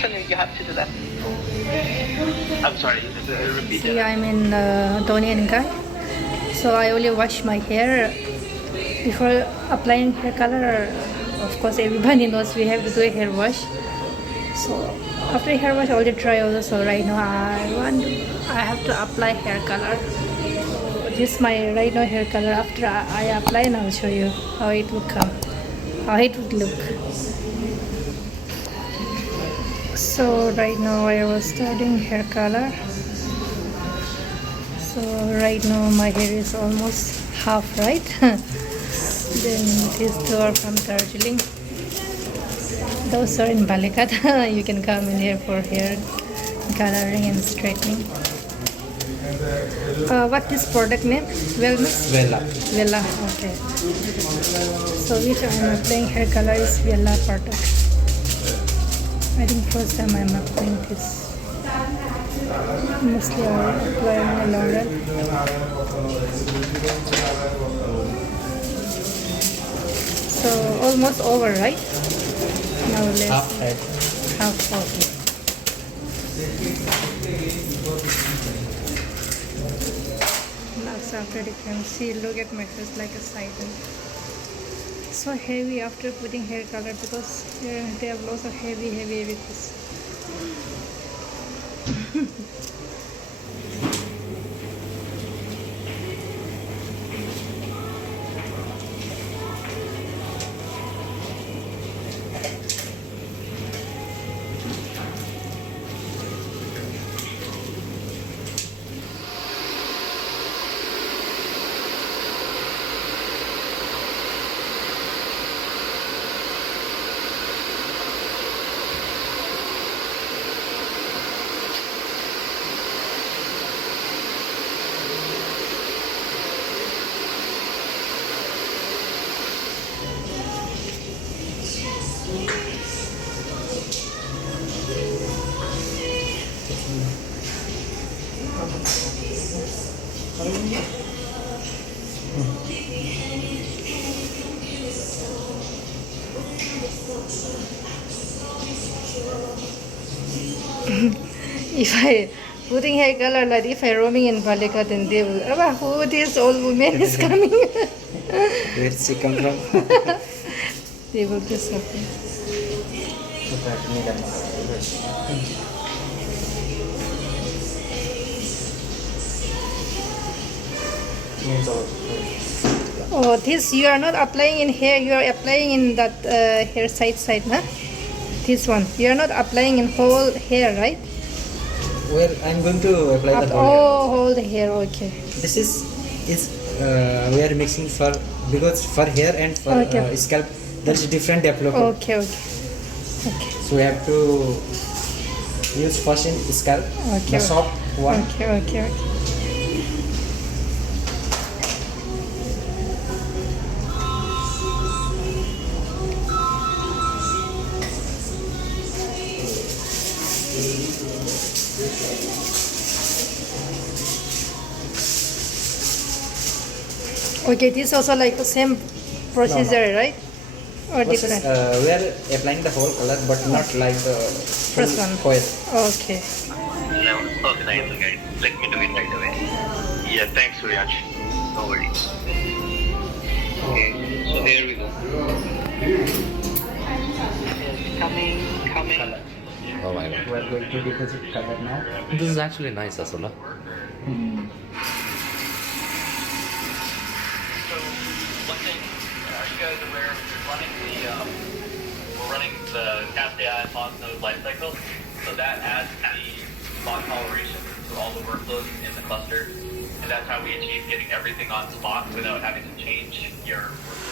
So you have to do that. I'm sorry, repeat See, that. I'm in Toni Guy. So I only wash my hair before applying hair color. Of course, everybody knows we have to do a hair wash. So after hair wash, all the dry also. So right now I have to apply hair color. This is my right now hair color. After I apply, and I'll show you how it will come, how it would look. So right now I was starting hair color. So right now my hair is almost half, right? Then these two are from Darjeeling. Those are in Palakkad. You can come in here for hair coloring and straightening. What this product name? Wellness? Vela. Vella. Okay. So which I'm applying hair color is Vella product. I think first time I'm applying this. Mostly I apply in a long run. So almost over, right? Now let's Half head. half okay. Now so after you can see, look at my face like a siphon. So heavy after putting hair color because they have lots of heavy with this. If I putting hair color, like if I roaming in Palakkad, then they will, "Abba, who this old woman is coming?" Where she come from? They will be surprised. Oh, this you are not applying in hair, you are applying in that hair side, huh? This one. You are not applying in whole hair, right? Where I'm going to apply the whole hair. Oh, whole hair, okay. This is we are mixing for because for hair and for Okay. scalp there's different development. Okay, okay. Okay. So we have to use first in scalp Okay. the soft one. Okay, okay, okay. Okay, this also like the same procedure, right? Or Process, different? we are applying the whole color but not like the First full one. coil. Okay. No, okay, nice, okay. Let me do it right away. Yeah, thanks, Suryansh. No worries. Okay, so here we go. Coming. Oh my god. We are going to deposit color now. This is actually nice, Asula. So, one thing, are you guys aware we're running the Cast AI Fox node lifecycle, so that adds the spot toleration to all the workloads in the cluster, and that's how we achieve getting everything on spot without having to change your workload.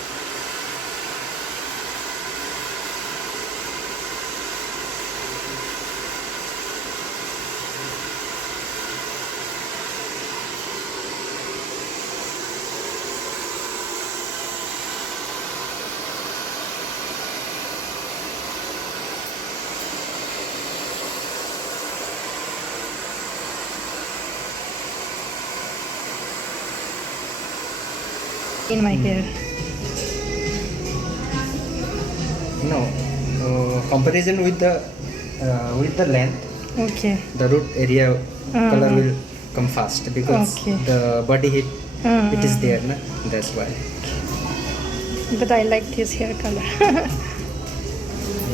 In my hair. No, comparison with the with the length, Okay. the root area color will come fast because Okay. the body heat it is Mm. there, na? That's why. But I like his hair color.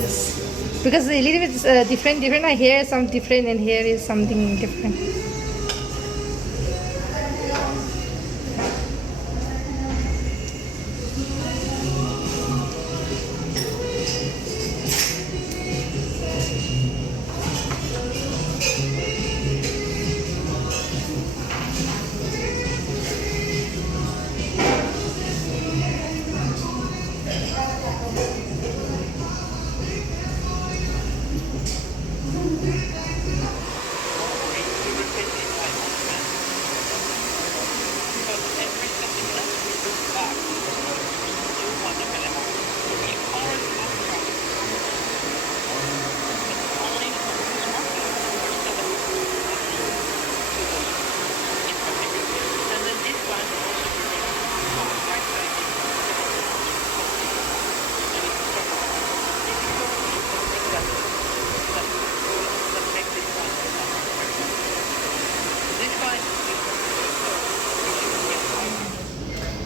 Yes. Because a little bit different. Hair is some different and hair is something different.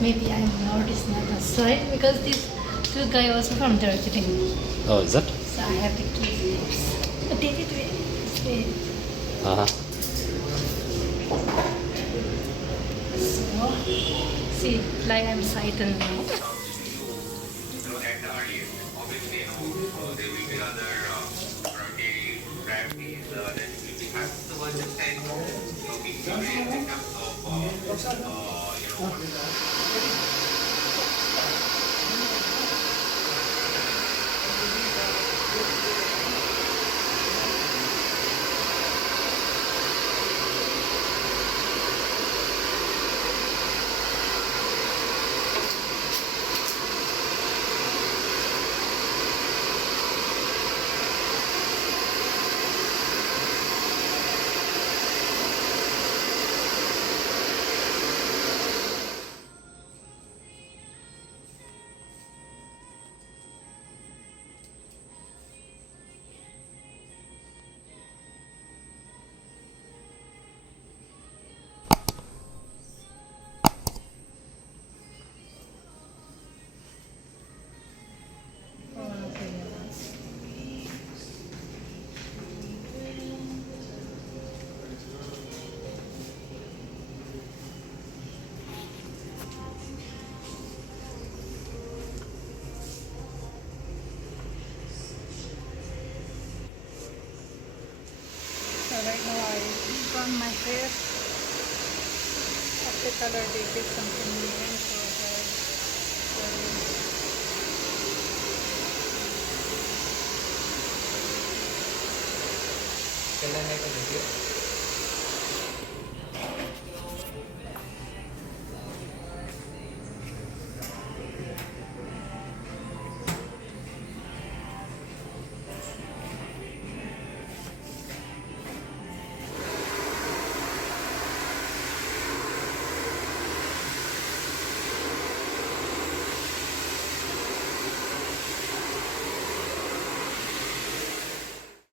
Maybe I'm noticed not as right because this two guy also from Darjeeling. Oh, is that? So I have to keep this. But they did it. Uh-huh. So, see, like I'm sightened now. Obviously, there will be other variety varieties that will be having the one just saying, being curious in terms of, So right now I done my hair. After color they did something different for hair. Can I make a video?